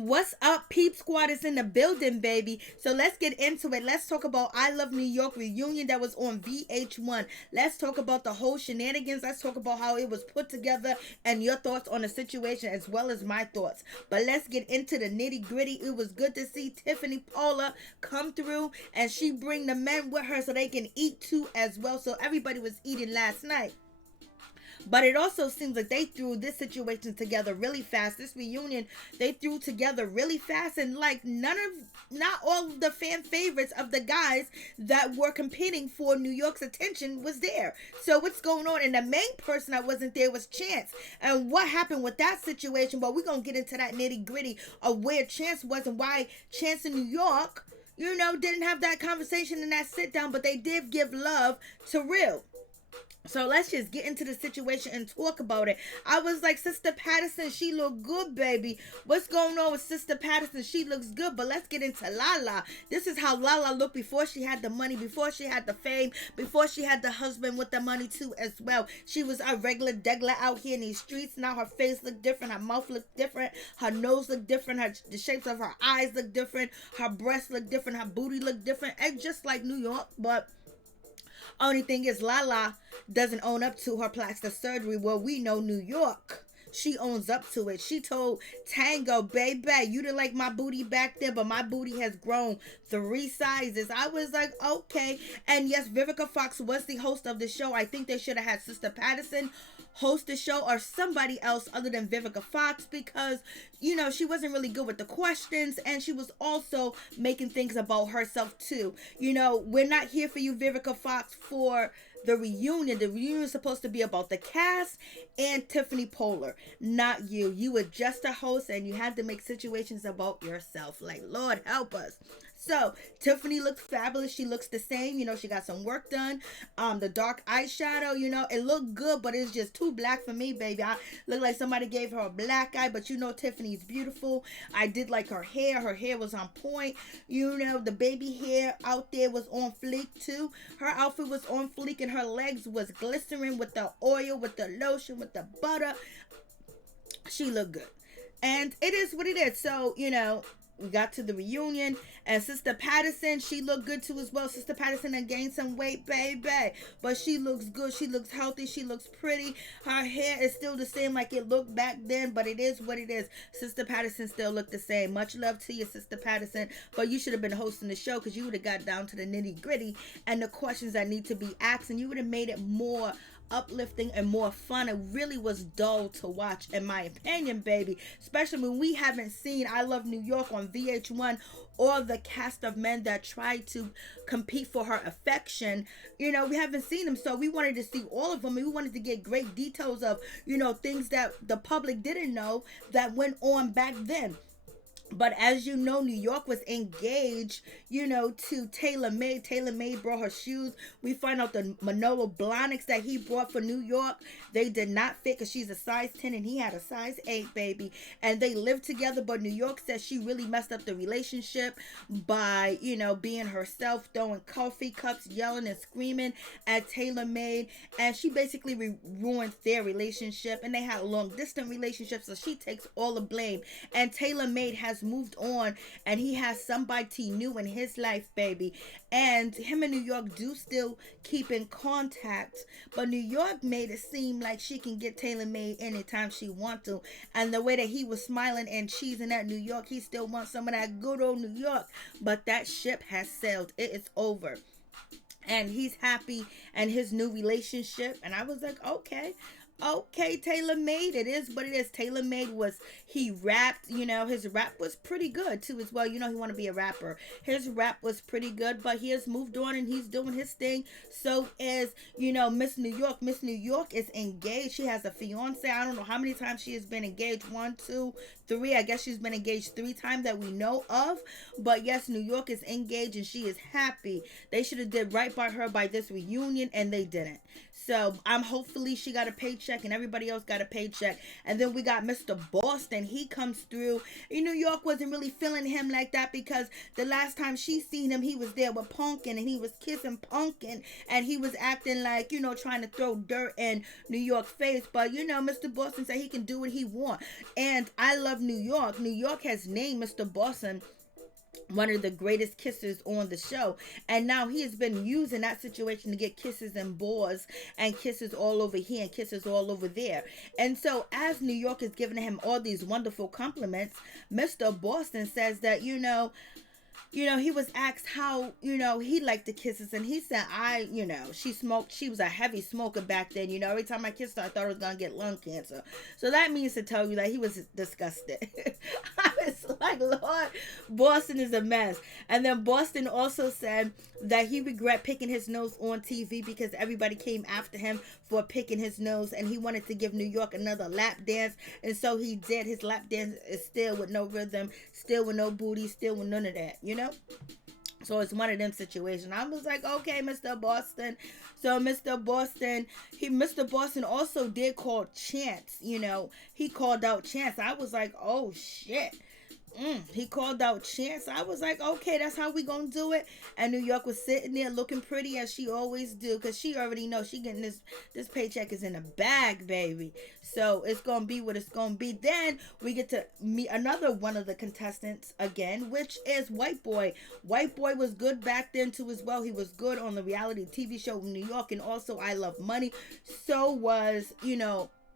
What's up, Peep Squad is in the building, baby. So let's get into it. Let's talk about I Love New York reunion that was on VH1. Let's talk about the whole shenanigans. Let's talk about how it was put together and your thoughts on the situation as well as my thoughts. But let's get into the nitty gritty. It was good to see Tiffany Pollard come through and she bring the men with her so they can eat too as well. So everybody was eating last night. But it also seems like they threw this situation together really fast. This reunion, they threw together really fast, and like not all of the fan favorites of the guys that were competing for New York's attention was there. So what's going on? And the main person that wasn't there was Chance. And what happened with that situation? Well, we're going to get into that nitty gritty of where Chance was and why Chance in New York, didn't have that conversation and that sit down, but they did give love to Real. So let's just get into the situation and talk about it. I was like, Sister Patterson, she look good, baby. What's going on with Sister Patterson? She looks good, but let's get into Lala. This is how Lala looked before she had the money, before she had the fame, before she had the husband with the money too as well. She was a regular degler out here in these streets. Now her face looked different, her mouth looked different, her nose looked different, the shapes of her eyes look different, her breasts look different, her booty looked different, and just like New York, but only thing is, Lala doesn't own up to her plastic surgery. Well, we know New York. She owns up to it. She told Tango, baby, you didn't like my booty back there, but my booty has grown 3 sizes. I was like, okay. And yes, Vivica Fox was the host of the show. I think they should have had Sister Patterson host the show or somebody else other than Vivica Fox because, she wasn't really good with the questions and she was also making things about herself too. We're not here for you, Vivica Fox, for the reunion. The reunion is supposed to be about the cast and Tiffany Pollard, not you. You were just a host and you had to make situations about yourself. Like, Lord help us. So Tiffany looks fabulous. She looks the same. She got some work done. The dark eyeshadow, it looked good, but it's just too black for me, baby. I look like somebody gave her a black eye, but Tiffany's beautiful. I did like her hair. Her hair was on point. The baby hair out there was on fleek too. Her outfit was on fleek and her legs was glistering with the oil, with the lotion, with the butter. She looked good. And it is what it is. So, we got to the reunion and Sister Patterson, she looked good too as well. Sister Patterson had gained some weight, baby, but she looks good. She looks healthy. She looks pretty. Her hair is still the same like it looked back then, but it is what it is. Sister Patterson still looked the same. Much love to you, Sister Patterson, but you should have been hosting the show because you would have got down to the nitty gritty and the questions that need to be asked, and you would have made it more uplifting and more fun. It really was dull to watch, in my opinion, baby, especially when we haven't seen I Love New York on VH1 or the cast of men that tried to compete for her affection. We haven't seen them, so we wanted to see all of them, and we wanted to get great details of things that the public didn't know that went on back then. But as you know, New York was engaged, to TaylorMade. TaylorMade brought her shoes. We find out the Manolo Blahniks that he brought for New York, they did not fit because she's a size 10 and he had a size 8, baby. And they lived together, but New York says she really messed up the relationship by, being herself, throwing coffee cups, yelling and screaming at TaylorMade. And she basically ruined their relationship. And they had a long distance relationship, so she takes all the blame. And TaylorMade has moved on and he has somebody new in his life, baby, and him and New York do still keep in contact, but New York made it seem like she can get TaylorMade anytime she wants to, and the way that he was smiling and cheesing at New York, he still wants some of that good old New York, but that ship has sailed. It is over and he's happy in his new relationship. And I was like, okay, TaylorMade, it is what it is. TaylorMade he rapped, his rap was pretty good too as well. He want to be a rapper. His rap was pretty good, but he has moved on and he's doing his thing. So is, Miss New York. Miss New York is engaged. She has a fiance. I don't know how many times she has been engaged. 1, 2, 3. I guess she's been engaged 3 times that we know of. But yes, New York is engaged and she is happy. They should have did right by her by this reunion and they didn't. So I'm hopefully she got a paycheck and everybody else got a paycheck. And then we got Mr. Boston. He comes through. In New York wasn't really feeling him like that because the last time she seen him, he was there with Pumpkin and he was kissing Pumpkin and he was acting like, trying to throw dirt in New York's face. But Mr. Boston said he can do what he want. And I love New York. New York has named Mr. Boston one of the greatest kissers on the show, and now he has been using that situation to get kisses and boars and kisses all over here and kisses all over there. And so as New York is giving him all these wonderful compliments, Mr. Boston says that he was asked how, he liked the kisses, and he said, she was a heavy smoker back then, every time I kissed her, I thought I was going to get lung cancer. So that means to tell you that he was disgusted. I was like, Lord, Boston is a mess. And then Boston also said that he regret picking his nose on TV because everybody came after him for picking his nose, and he wanted to give New York another lap dance, and so he did. His lap dance is still with no rhythm, still with no booty, still with none of that, So it's one of them situations. I was like, okay, Mr. Boston. So Mr. Boston also did call Chance, he called out Chance. I was like, oh shit. He called out Chance. I was like, okay, that's how we gonna do it. And New York was sitting there looking pretty as she always do, because she already knows she getting this paycheck is in the bag, baby. So it's gonna be what it's gonna be. Then we get to meet another one of the contestants again, which is White Boy. White Boy was good back then too as well. He was good on the reality TV show in New York, and also I Love Money. So was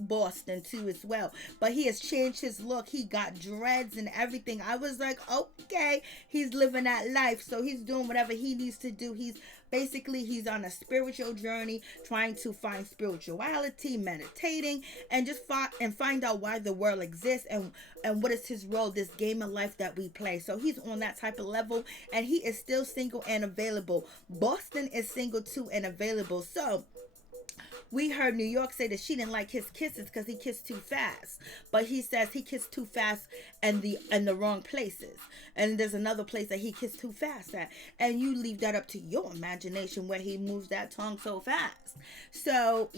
Boston too as well, but he has changed his look. He got dreads and everything. I was like, okay, he's living that life, so he's doing whatever he needs to do. He's on a spiritual journey, trying to find spirituality, meditating, and just find out why the world exists and what is his role, this game of life that we play. So he's on that type of level, and he is still single and available. Boston is single too and available. So we heard New York say that she didn't like his kisses because he kissed too fast. But he says he kissed too fast in the wrong places. And there's another place that he kissed too fast at. And you leave that up to your imagination where he moves that tongue so fast. So,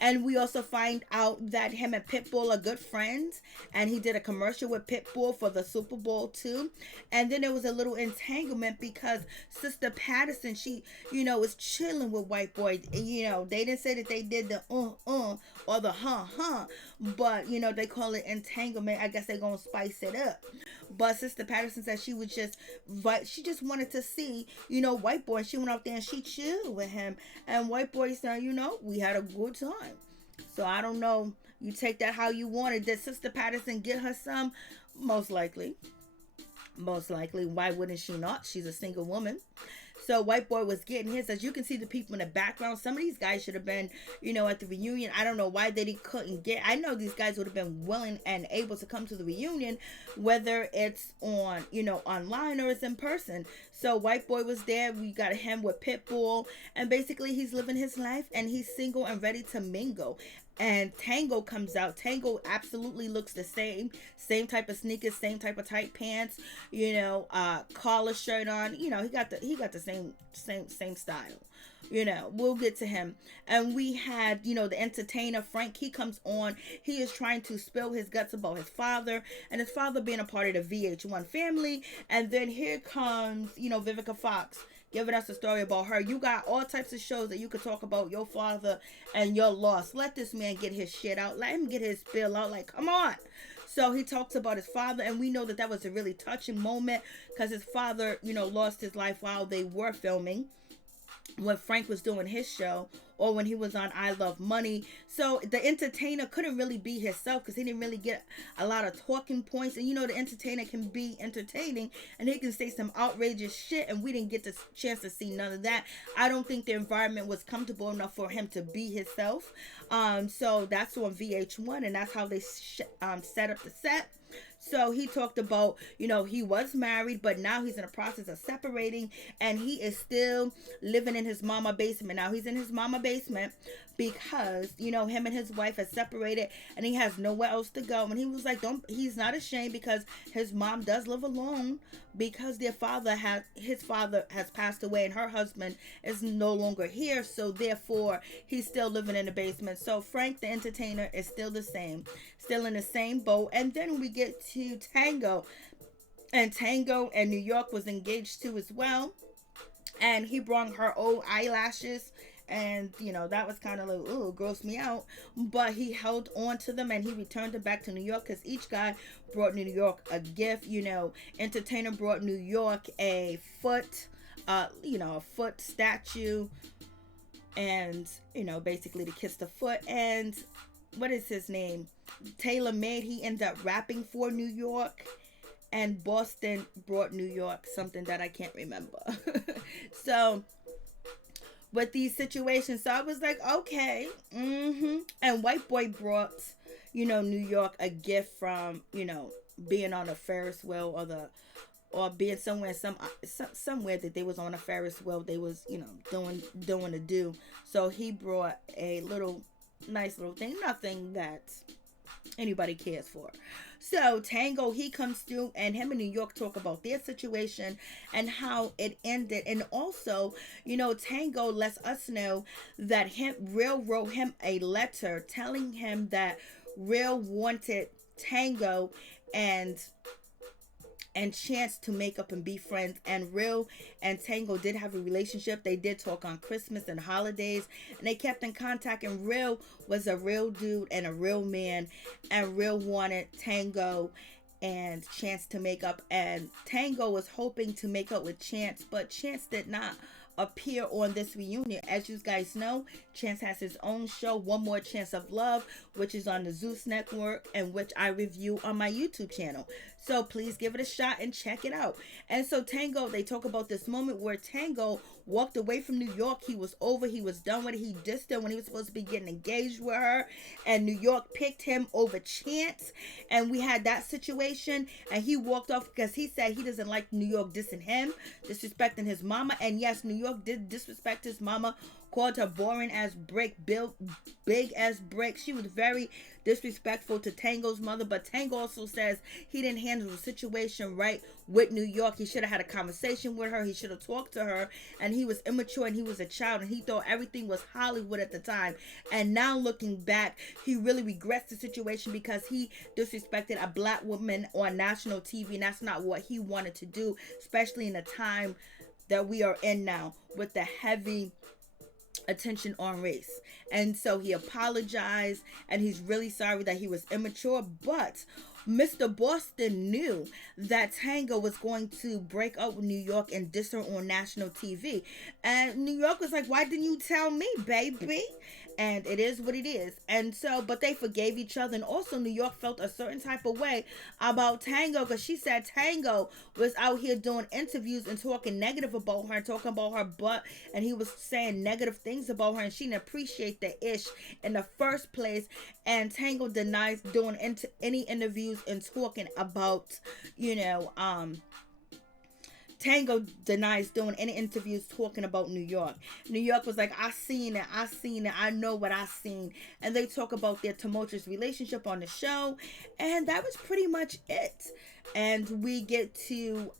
and we also find out that him and Pitbull are good friends. And he did a commercial with Pitbull for the Super Bowl too. And then there was a little entanglement because Sister Patterson, she, was chilling with White Boy. They didn't say that they did the or the but they call it entanglement. I guess they're gonna spice it up. But Sister Patterson said she just wanted to see White Boy, and she went out there and she chilled with him, and White Boy said, we had a good time. So I don't know, you take that how you want it. Did Sister Patterson get her some? Most likely. Why wouldn't she not? She's a single woman. So White Boy was getting his. As you can see the people in the background, some of these guys should have been, at the reunion. I don't know why they couldn't get. I know these guys would have been willing and able to come to the reunion, whether it's on, online or it's in person. So White Boy was there. We got him with Pitbull, and basically he's living his life and he's single and ready to mingle. And Tango comes out. Tango absolutely looks the same type of sneakers, same type of tight pants, collar shirt on. He got the same style. We'll get to him. And we had, the entertainer Frank. He comes on. He is trying to spill his guts about his father and his father being a part of the VH1 family. And then here comes, Vivica Fox, giving us a story about her. You got all types of shows that you could talk about your father and your loss. Let this man get his shit out. Let him get his spill out. Like, come on. So he talks about his father, and we know that was a really touching moment because his father, lost his life while they were filming, when Frank was doing his show, or when he was on I Love Money. So the entertainer couldn't really be himself because he didn't really get a lot of talking points. And the entertainer can be entertaining and he can say some outrageous shit, and we didn't get the chance to see none of that. I don't think the environment was comfortable enough for him to be himself. So that's on VH1, and that's how they set up the set. So he talked about, he was married, but now he's in the process of separating, and he is still living in his mama basement. Now he's in his mama basement because, him and his wife have separated, and he has nowhere else to go. And he was like, he's not ashamed, because his mom does live alone, because his father has passed away, and her husband is no longer here. So therefore, he's still living in the basement. So Frank the entertainer is still the same, still in the same boat. And then we get to Tango, and Tango and New York was engaged too as well, and he brought her old eyelashes, and that was kind of like, ooh, gross me out, but he held on to them, and he returned them back to New York, because each guy brought New York a gift. Entertainer brought New York a foot statue, and basically to kiss the foot. And what is his name, TaylorMade, he ended up rapping for New York, and Boston brought New York something that I can't remember. So with these situations, so I was like, okay. And White Boy brought New York a gift from being on a Ferris wheel, or being somewhere somewhere that they was on a Ferris wheel, they was doing a do. So he brought a nice little thing, nothing that anybody cares for. So Tango, he comes through, and him and New York talk about their situation and how it ended. And also, Tango lets us know that Real wrote him a letter telling him that Real wanted Tango and Chance to make up and be friends. And Real and Tango did have a relationship. They did talk on Christmas and holidays, and they kept in contact. And Real was a real dude and a real man, and Real wanted Tango and Chance to make up. And Tango was hoping to make up with Chance, but Chance did not appear on this reunion. As you guys know, Chance has his own show, One More Chance of Love, which is on the Zeus Network, and which I review on my YouTube channel. So please give it a shot and check it out. And so Tango, they talk about this moment where Tango walked away from New York. He was over. He was done with it. He dissed her when he was supposed to be getting engaged with her. And New York picked him over Chance. And we had that situation. And he walked off because he said he doesn't like New York dissing him, disrespecting his mama. And yes, New York did disrespect his mama, called her boring as brick, built big as brick. She was very disrespectful to Tango's mother, but Tango also says he didn't handle the situation right with New York. He should have had a conversation with her. He should have talked to her, and he was immature, and he was a child, and he thought everything was Hollywood at the time. And now looking back, he really regrets the situation because he disrespected a black woman on national TV, and that's not what he wanted to do, especially in the time that we are in now with the heavy attention on race. And so he apologized, and he's really sorry that he was immature. But Mr. Boston knew that Tango was going to break up with New York and diss her on national TV. And New York was like, why didn't you tell me, baby? And it is what it is. And so, but they forgave each other. And also New York felt a certain type of way about Tango, because she said Tango was out here doing interviews and talking negative about her, talking about her butt, and he was saying negative things about her, and she didn't appreciate the ish in the first place. And Tango denies doing any interviews and talking about, Tango denies doing any interviews talking about New York. New York was like, I seen it, I know what I seen. And they talk about their tumultuous relationship on the show, and that was pretty much it. And we get to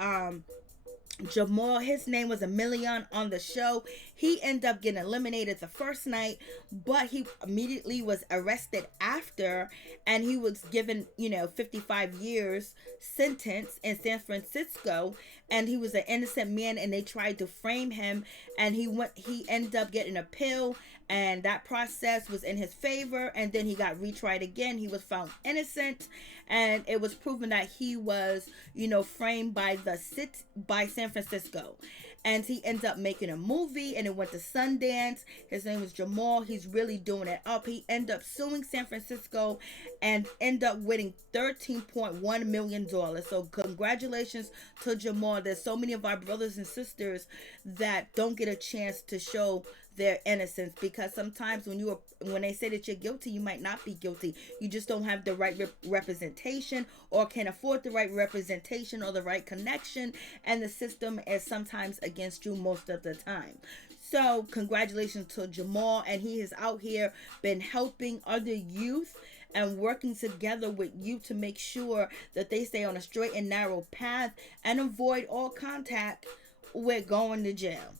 Jamal. His name was Emilion on the show. He ended up getting eliminated the first night, but he immediately was arrested after, and he was given 55 years sentence in San Francisco. And he was an innocent man, and they tried to frame him, and he ended up getting a pill, and that process was in his favor. And then he got retried again. He was found innocent, and it was proven that he was framed by San Francisco. And he ended up making a movie, and it went to Sundance. His name was Jamal. He's really doing it up. He ended up suing San Francisco and ended up winning $13.1 million. So congratulations to Jamal. There's so many of our brothers and sisters that don't get a chance to show their innocence, because sometimes when they say that you're guilty, you might not be guilty. You just don't have the right representation, or can afford the right representation or the right connection, and the system is sometimes against you most of the time. So congratulations to Jamal, and he has out here been helping other youth and working together with you to make sure that they stay on a straight and narrow path and avoid all contact with going to jail.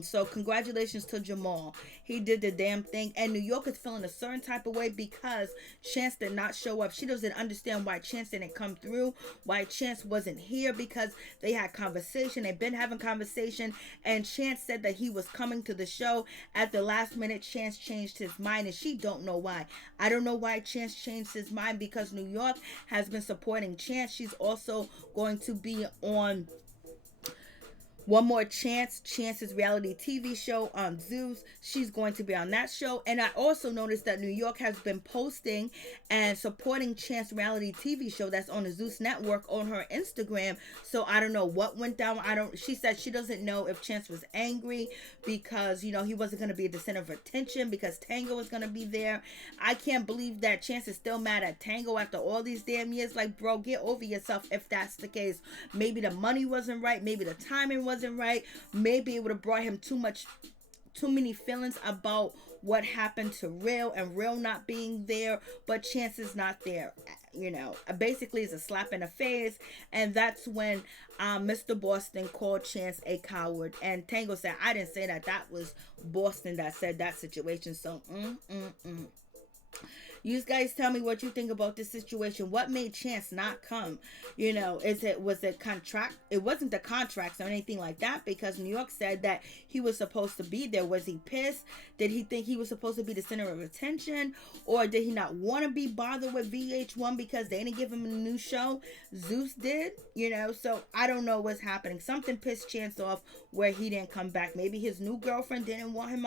So congratulations to Jamal. He did the damn thing. And New York is feeling a certain type of way because Chance did not show up. She doesn't understand why Chance didn't come through, why Chance wasn't here, because they had conversation. They've been having conversation, and Chance said that he was coming to the show. At the last minute, Chance changed his mind, and she don't know why. I don't know why Chance changed his mind, because New York has been supporting Chance. She's also going to be on One More Chance, Chance's reality TV show on Zeus. She's going to be on that show. And I also noticed that New York has been posting and supporting Chance reality TV show that's on the Zeus network on her Instagram. So I don't know what went down. She said she doesn't know if Chance was angry because, he wasn't going to be the center of attention because Tango was going to be there. I can't believe that Chance is still mad at Tango after all these damn years. Like, bro, get over yourself if that's the case. Maybe the money wasn't right. Maybe the timing wasn't right. Maybe it would have brought him too many feelings about what happened to Real and Real not being there, but Chance is not there. Basically it's a slap in the face. And that's when Mr. Boston called Chance a coward, and Tango said, I didn't say that. That was Boston that said that situation. So you guys tell me what you think about this situation. What made Chance not come? Was it contract? It wasn't the contracts or anything like that, because New York said that he was supposed to be there. Was he pissed? Did he think he was supposed to be the center of attention? Or did he not want to be bothered with VH1 because they didn't give him a new show? Zeus did, so I don't know what's happening. Something pissed Chance off where he didn't come back. Maybe his new girlfriend didn't want him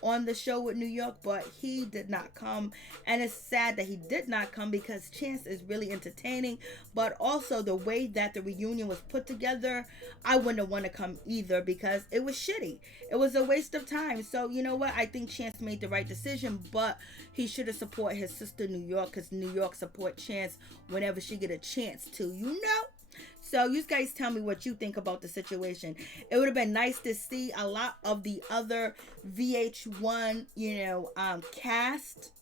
on the show with New York, but he did not come. And it's sad that he did not come, because Chance is really entertaining, but also the way that the reunion was put together, I wouldn't have wanted to come either, because it was shitty. It was a waste of time. So you know what, I think Chance made the right decision, but he should have supported his sister New York, because New York support Chance whenever she get a chance to, So you guys tell me what you think about the situation. It would have been nice to see a lot of the other VH1, cast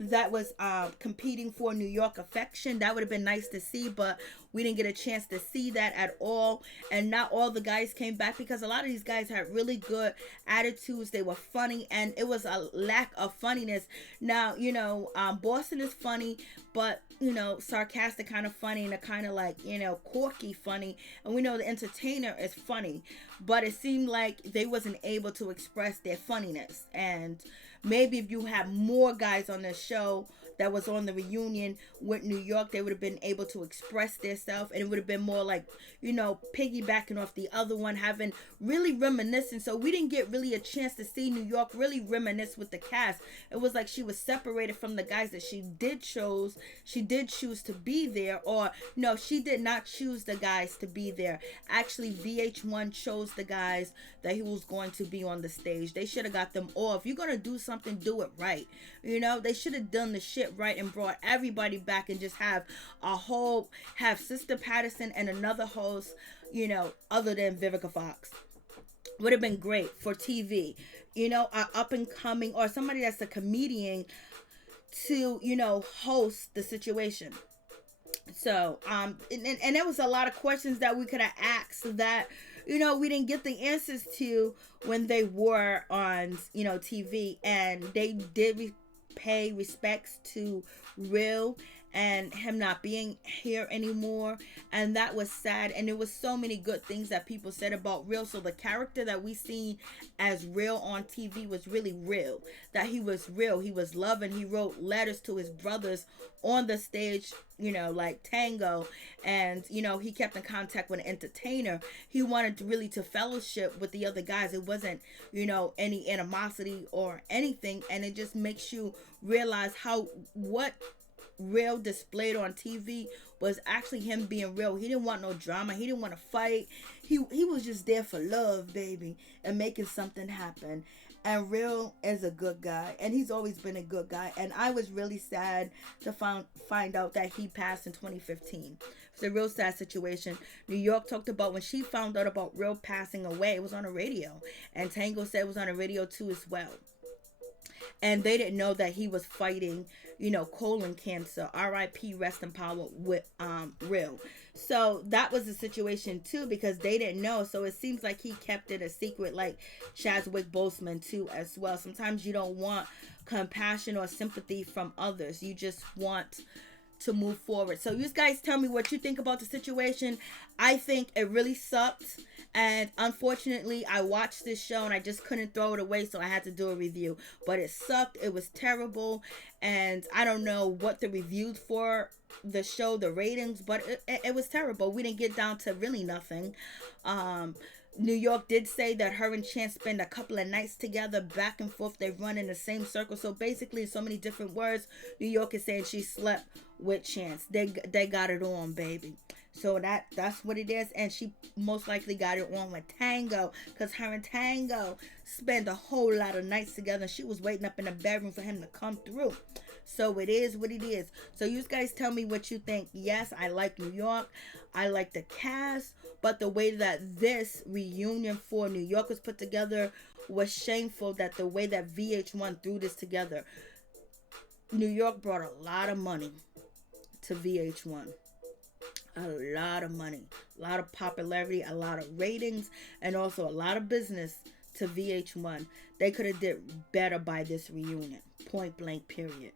that was competing for New York affection. That would have been nice to see, but we didn't get a chance to see that at all. And not all the guys came back, because a lot of these guys had really good attitudes. They were funny, and it was a lack of funniness. Now, Boston is funny, but sarcastic kind of funny, and a kind of like, quirky funny. And we know the entertainer is funny, but it seemed like they wasn't able to express their funniness. And maybe if you had more guys on the show that was on the reunion with New York, they would have been able to express themselves, and it would have been more like, piggybacking off the other one, having really reminiscing. So we didn't get really a chance to see New York really reminisce with the cast. It was like she was separated from the guys that she did choose to be there, or no, she did not choose the guys to be there. Actually, VH1 chose the guys that he was going to be on the stage. They should have got them all. If you're going to do something, do it right. They should have done the shit right and brought everybody back, and just have Sister Patterson and another host, other than Vivica Fox. Would have been great for TV. An up and coming, or somebody that's a comedian to, host the situation. So, and there was a lot of questions that we could have asked that, we didn't get the answers to when they were on, TV, and they did pay respects to Real and him not being here anymore, and that was sad. And there was so many good things that people said about Real. So the character that we seen as Real on TV was really real, that he was real, he was loving, he wrote letters to his brothers on the stage, like Tango, and he kept in contact with an entertainer. He wanted to fellowship with the other guys. It wasn't any animosity or anything, and it just makes you realize what Real displayed on TV was actually him being real. He didn't want no drama. He didn't want to fight. He was just there for love, baby, and making something happen. And Real is a good guy, and he's always been a good guy. And I was really sad to find out that he passed in 2015. It's a real sad situation. New York talked about when she found out about Real passing away. It was on the radio, and Tango said it was on the radio too as well. And they didn't know that he was fighting, colon cancer. R.I.P. Rest in power with Real. So that was the situation too, because they didn't know. So it seems like he kept it a secret, like Chadwick Boseman too as well. Sometimes you don't want compassion or sympathy from others. You just want to move forward. So you guys tell me what you think about the situation. I think it really sucked, and unfortunately I watched this show and I just couldn't throw it away, so I had to do a review. But it sucked. It was terrible, and I don't know what the reviews for the show, the ratings, but it was terrible. We didn't get down to really nothing. New York did say that her and Chance spend a couple of nights together, back and forth. They run in the same circle. So basically, so many different words. New York is saying she slept with Chance. They got it on, baby. So that's what it is. And she most likely got it on with Tango, because her and Tango spent a whole lot of nights together. She was waiting up in the bedroom for him to come through. So it is what it is. So you guys tell me what you think. Yes, I like New York. I like the cast. But the way that this reunion for New York was put together was shameful. That the way that VH1 threw this together. New York brought a lot of money to VH1. A lot of money. A lot of popularity. A lot of ratings. And also a lot of business to VH1. They could have did better by this reunion. Point blank, period.